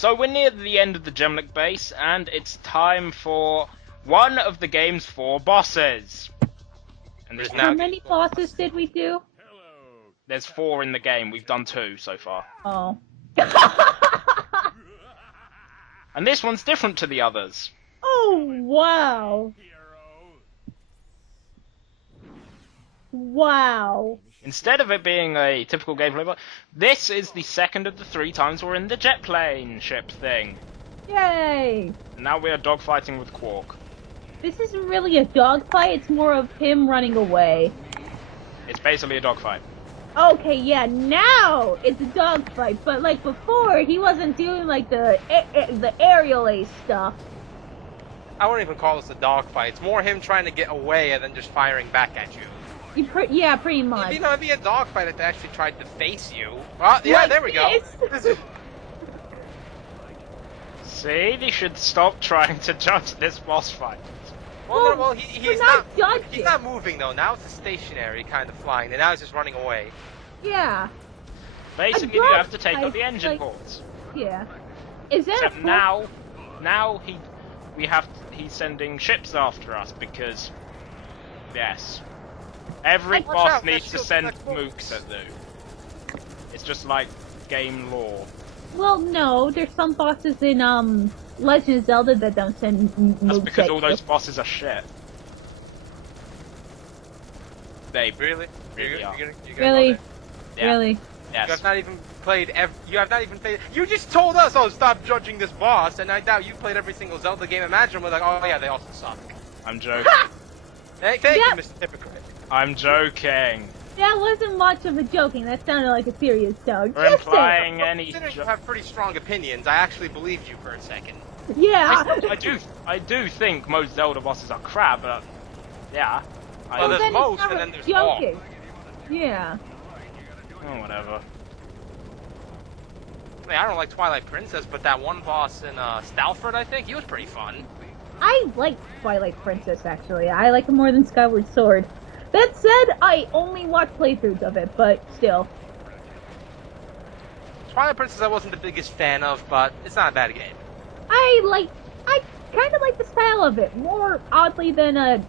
So we're near the end of the Gemlik base, and it's time for one of the game's 4 bosses. And there's How many bosses did we do? There's 4 in the game. We've done 2 so far. Oh. And this one's different to the others. Oh, wow. Wow. Instead of it being a typical gameplay boss, this is the second of the 3 times we're in the jet plane ship thing. Yay! And now we are dogfighting with Quark. This isn't really a dogfight, it's more of him running away. It's basically a dogfight. Okay, yeah, now it's a dogfight, but like before, he wasn't doing like the aerial ace stuff. I wouldn't even call this a dogfight. It's more him trying to get away and then just firing back at you. Yeah, pretty much. It'd be a dogfight if they actually tried to face you. Well, yeah, there we go. See, they should stop trying to judge this boss fight. Well, he's not judging. He's not moving though. Now it's a stationary kind of flying, and now he's just running away. Yeah. Basically, you have to take out the engine ports. Yeah. Is that Except now he's sending ships after us because, yes, every boss needs to send mooks at them. It's just like game lore. Well, no, there's some bosses in Legend of Zelda that don't send mooks. That's because all those bosses are shit. They Really? really are. Really? Yeah. Really? Yes. You have not even played. You have not even played. You just told us, "Oh, stop judging this boss," and I doubt you played every single Zelda game. Imagine we're like, "Oh yeah, they also suck." I'm joking. Thank you, Mr. Hypocrite. I'm joking. That wasn't much of a joking. That sounded like a serious joke. We're implying any. Considering you have pretty strong opinions, I actually believed you for a second. Yeah. I do think most Zelda bosses are crap, but yeah. Well, there's then most, it's not and then there's all. joking. Yeah. Oh, whatever. I don't like Twilight Princess, but that one boss in Stalford, I think, he was pretty fun. I like Twilight Princess, actually. I like it more than Skyward Sword. That said, I only watch playthroughs of it, but still. Twilight Princess I wasn't the biggest fan of, but it's not a bad game. I kind of like the style of it, more oddly than a,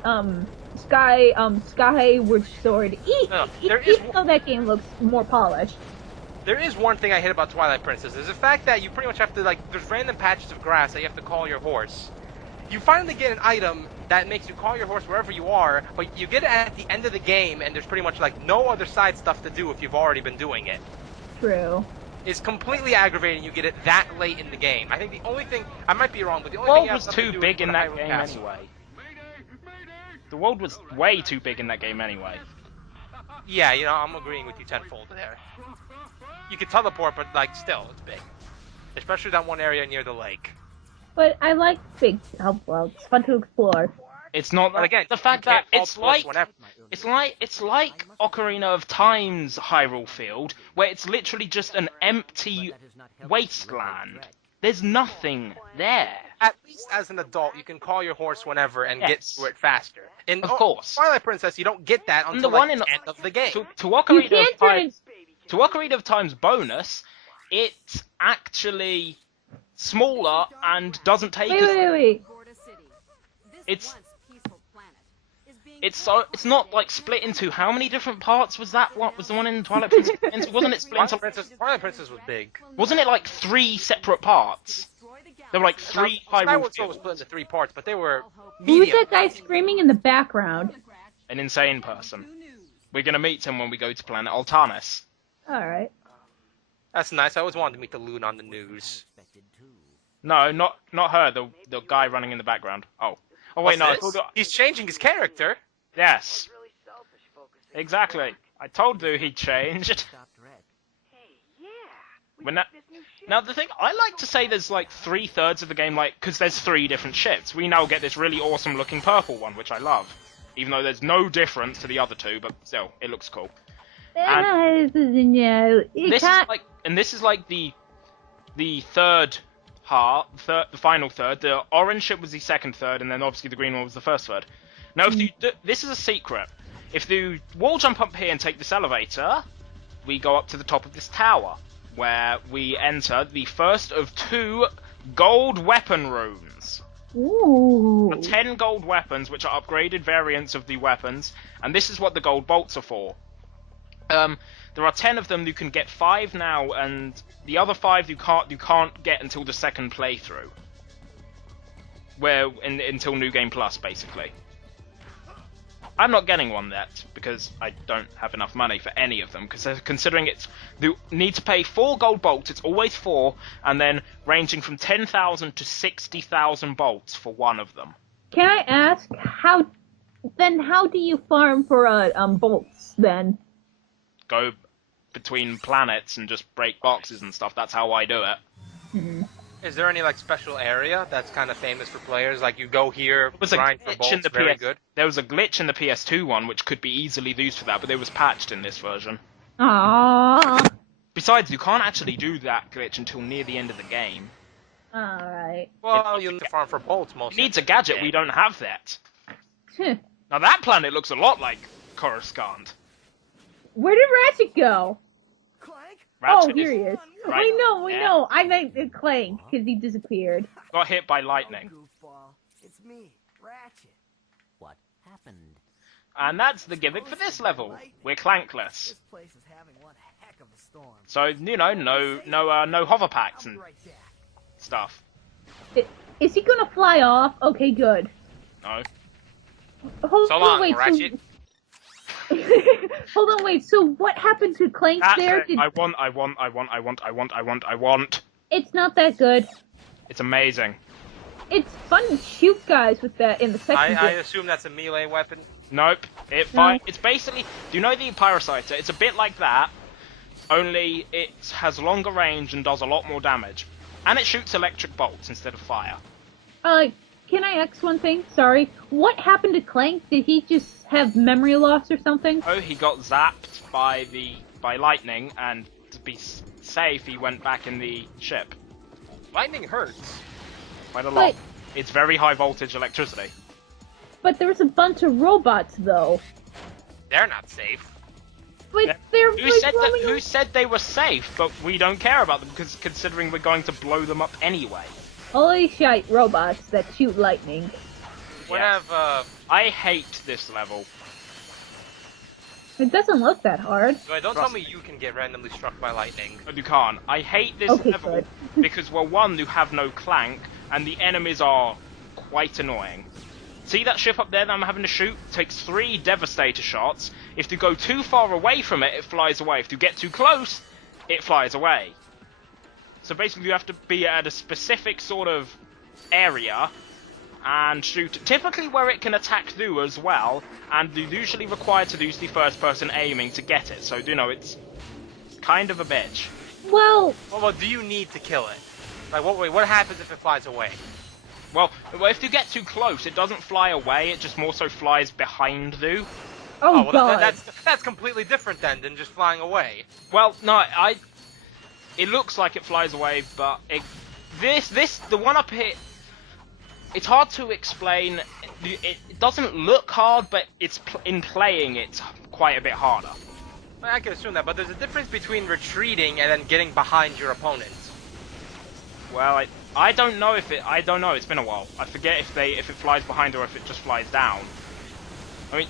Skyward Sword. Even though that game looks more polished. There is one thing I hate about Twilight Princess, is the fact that you pretty much have to, like, there's random patches of grass that you have to call your horse. You finally get an item that makes you call your horse wherever you are, but you get it at the end of the game, and there's pretty much, like, no other side stuff to do if you've already been doing it. True. It's completely aggravating you get it that late in the game. I think the only thing, I might be wrong, but the only The thing world was too big in that game anyway. The world was way too big in that game anyway. Yeah, you know, I'm agreeing with you tenfold there. You can teleport, but, like, still, it's big. Especially that one area near the lake. But I like big world. It's fun to explore. It's not But again, the fact you that can't it's fall plus like whenever. it's like Ocarina of Time's Hyrule Field, where it's literally just an empty wasteland. There's nothing there. At least as an adult, you can call your horse whenever and get Yes. through it faster. In Of course. Twilight Princess, you don't get that until the one like, in the end of the game. To Ocarina You of can't turn Time, to Ocarina of Time's bonus, it's actually smaller and doesn't take as Wait. it's not like split into how many different parts was that? What was the one in Twilight Princess? Wasn't it split into? Twilight Princess was big. Wasn't it like 3 separate parts? There were like 3 Hyrule Skyward Sword was Fields. split into 3 parts, but they were Who's medium. that guy screaming in the background? An insane person. We're gonna meet him when we go to planet Altanis. Alright. That's nice. I always wanted to meet the loon on the news. No, not her. The guy running in the background. Oh wait, no. I What's this? thought- He's changing his character. Yes. Exactly. I told you he changed. But now the thing, I like to say there's like 3/3 of the game, like, because there's 3 different ships. We now get this really awesome looking purple one, which I love. Even though there's no difference to the other 2, but still, it looks cool. And this is like the third part, the final third. The orange ship was the second third, and then obviously the green one was the first third. Now, if you this is a secret. If you wall jump up here and take this elevator, we go up to the top of this tower. where we enter the first of 2 gold weapon rooms. Ooh. 10 gold weapons, which are upgraded variants of the weapons, and this is what the gold bolts are for. There are 10 of them. You can get 5 now, and the other 5 you can't get until the second playthrough, until New Game Plus, basically. I'm not getting one yet because I don't have enough money for any of them. Because considering you need to pay 4 gold bolts, it's always 4, and then ranging from 10,000 to 60,000 bolts for one of them. Can I ask how do you farm for bolts then? Go between planets and just break boxes and stuff. That's how I do it. Mm-hmm. Is there any like special area that's kind of famous for players? Like you go here, grind for bolts, very good. There was a glitch in the PS2 one which could be easily used for that, but it was patched in this version. Aww. Besides, you can't actually do that glitch until near the end of the game. Alright. Well, you need to farm for bolts mostly. It needs a gadget. We don't have that. Now that planet looks a lot like Coruscant. Where did Ratchet go? Ratchet here he is. Right we know. I meant Clank, because he disappeared. Got hit by lightning. Goofball. It's me, Ratchet. What happened? And that's the gimmick for this level. We're clankless. This place is having one heck of a storm. So, you know, no hover packs and stuff. Is he gonna fly off? Okay, good. No. So long, Ratchet. Hold on, wait. So what happened to Clank there? I want. It's not that good. It's amazing. It's fun to shoot guys with that in the second. I assume that's a melee weapon. Nope. It's basically. Do you know the Pyrocyter? It's a bit like that, only it has longer range and does a lot more damage, and it shoots electric bolts instead of fire. Can I ask one thing? Sorry. What happened to Clank? Did he just have memory loss or something? Oh, he got zapped by lightning, and to be safe, he went back in the ship. Lightning hurts. Quite a lot. It's very high voltage electricity. But there's a bunch of robots, though. They're not safe. But they're who said they were safe? But we don't care about them because considering we're going to blow them up anyway. Holy shite, robots that shoot lightning. I hate this level. It doesn't look that hard. Don't tell me you can get randomly struck by lightning. No, you can't. I hate this level because, well, one, you have no Clank, and the enemies are quite annoying. See that ship up there that I'm having to shoot? It takes 3 Devastator shots. If you go too far away from it, it flies away. If you get too close, it flies away. So basically you have to be at a specific sort of area and shoot, typically where it can attack through as well, and you're usually required to use the first person aiming to get it, so you know, it's kind of a bitch. Well, do you need to kill it? Like, what happens if it flies away? Well, if you get too close, it doesn't fly away, it just more so flies behind you. Oh God. That's completely different then than just flying away. Well, no, it looks like it flies away, but the one up here, it's hard to explain. It doesn't look hard, but in playing, it's quite a bit harder. I can assume that, but there's a difference between retreating and then getting behind your opponent. Well, I don't know I don't know. It's been a while. I forget if it flies behind or if it just flies down. I mean,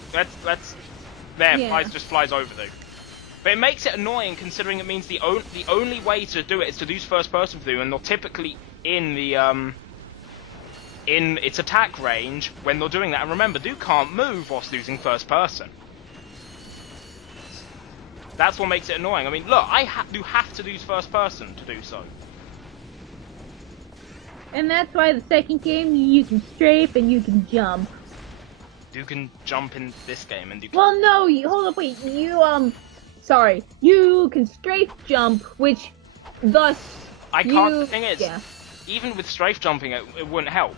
just flies over though. But it makes it annoying considering it means the only way to do it is to use first person view, and they're typically in the in its attack range when they're doing that. And remember, you can't move whilst using first person. That's what makes it annoying. I mean, look, you have to use first person to do so. And that's why the second game you can strafe and you can jump. You can jump in this game, and you can... Well, no, hold up, wait, sorry, you can strafe jump, which, thus, the thing is, even with strafe jumping, it wouldn't help.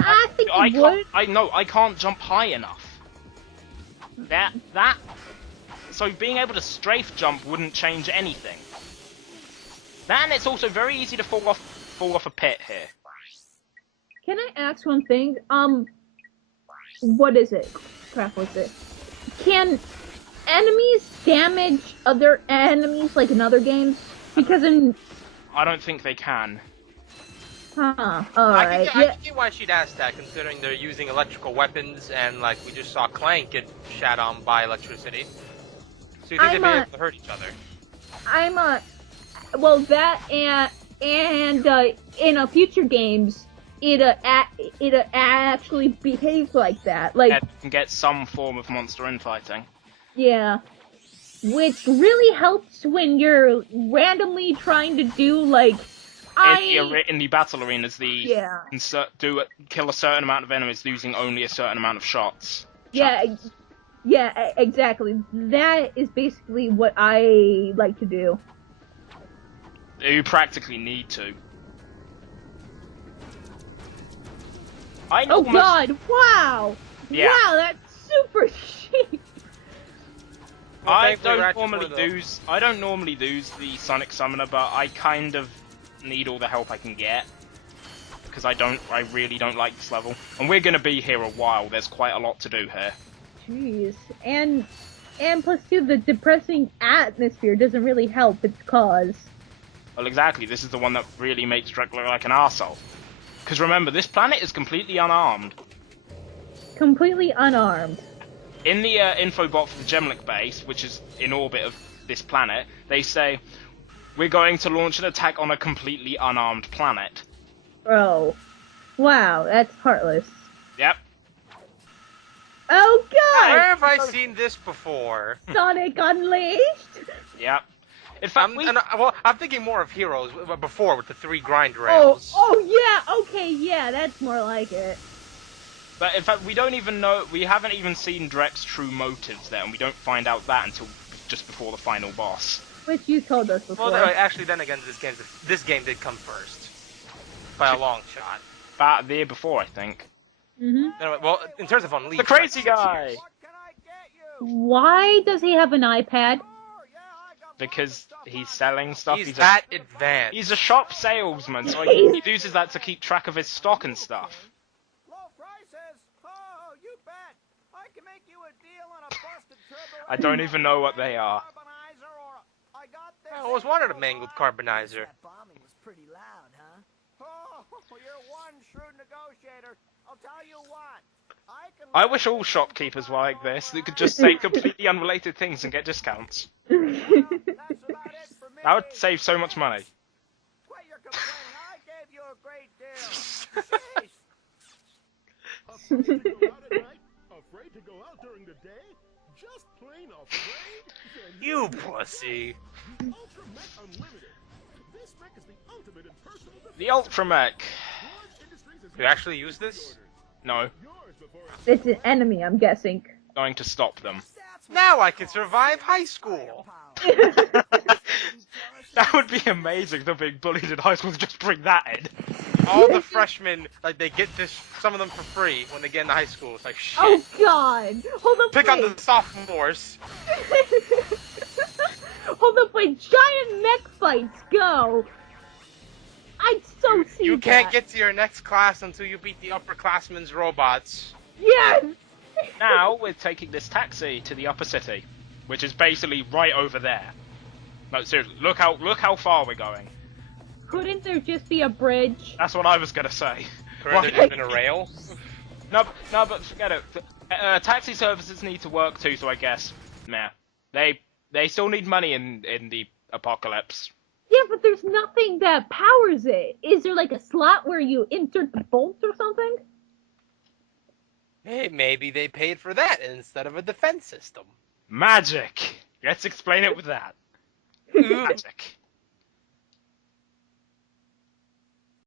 I think it would. I can't jump high enough. So being able to strafe jump wouldn't change anything. And it's also very easy to fall off a pit here. Can I ask one thing? What is it? Crap, what's it? Can enemies damage other enemies like in other games? Because in... I don't think they can. Huh, I alright. can Yeah, get why she'd ask that, considering they're using electrical weapons, and like we just saw Clank get shat on by electricity. So you think they'd be able to hurt each other? well, that and in future games, it actually behaves like that. Like, Yeah, they can get some form of monster infighting. yeah. Which really helps when you're randomly trying to do, like, In the battle arenas, Yeah. kill a certain amount of enemies using only a certain amount of shots. Yeah, exactly. That is basically what I like to do. You practically need to. I Oh almost, god, wow! Yeah. Wow, that's super cheap! Well, I thankfully, don't Ratchet's normally one of those. I don't normally use the Sonic Summoner, but I kind of need all the help I can get. Because I really don't like this level. And we're gonna be here a while, there's quite a lot to do here. Jeez. And plus too, the depressing atmosphere doesn't really help its cause. Well, exactly, this is the one that really makes Drek look like an arsehole. Because remember, this planet is completely unarmed. Completely unarmed. In the info bot for the Gemlik base, which is in orbit of this planet, they say, we're going to launch an attack on a completely unarmed planet. Oh. Wow, that's heartless. Yep. Oh god! Where have I seen this before? Sonic Unleashed? Yep. In fact, I'm thinking more of Heroes before with the 3 grind Oh, rails. yeah, okay, yeah, that's more like it. but in fact, we haven't even seen Drek's true motives there, and we don't find out that until just before the final boss. Which you told us before. Well, actually, then again, this game did come first by a long shot. About the year before, I think. Mm-hmm. Anyway, well, in terms of Unleashed, The crazy like, 6 guy! years. What can I get you? Why does he have an iPad? Oh, yeah, I got Because lots of stuff he's on selling stuff. He's that advanced. He's a shop salesman, so he uses that to keep track of his stock and stuff. low prices. Oh, you bet. I can make you a deal on a busted turbo. I don't even know what they are. Carbonizer or I got this. I always wanted a mangled carbonizer. That bombing was pretty loud, huh? Oh, you're one shrewd negotiator. I'll tell you what. I wish all shopkeepers were like this. They could just say completely unrelated things and get discounts. That's about it for me. That would save so much money. Quit your complaining. I gave you a great deal. Jeez. Afraid to go out at night? Afraid to go out during the day? Just plain afraid? Then You pussy. the Ultra Mech Unlimited. This mech is the ultimate in personal defense. The Ultra Mech. Large Industries is You actually use this? No, yours before it's It's an enemy, I'm guessing. going to stop them. Now I can survive high school. That would be amazing. They're being bullied in high school to just bring that in. All the freshmen, like, they get this, some of them for free when they get into high school. It's like, shit. Oh god! Hold up, Pick on wait. the sophomores. Hold up, wait. Giant mech fights, go! I'd so see You can't that. get to your next class until you beat the upperclassmen's robots. Yes! Now we're taking this taxi to the upper city, which is basically right over there. No, seriously, look how far we're going. Couldn't there just be a bridge? That's what I was gonna say. Couldn't there just been a rail? No, but forget it. Taxi services need to work too, so I guess, nah. They still need money in the apocalypse. Yeah, but there's nothing that powers it. Is there like a slot where you insert the bolts or something? Hey, maybe they paid for that instead of a defense system. Magic. Let's explain it with that. Magic.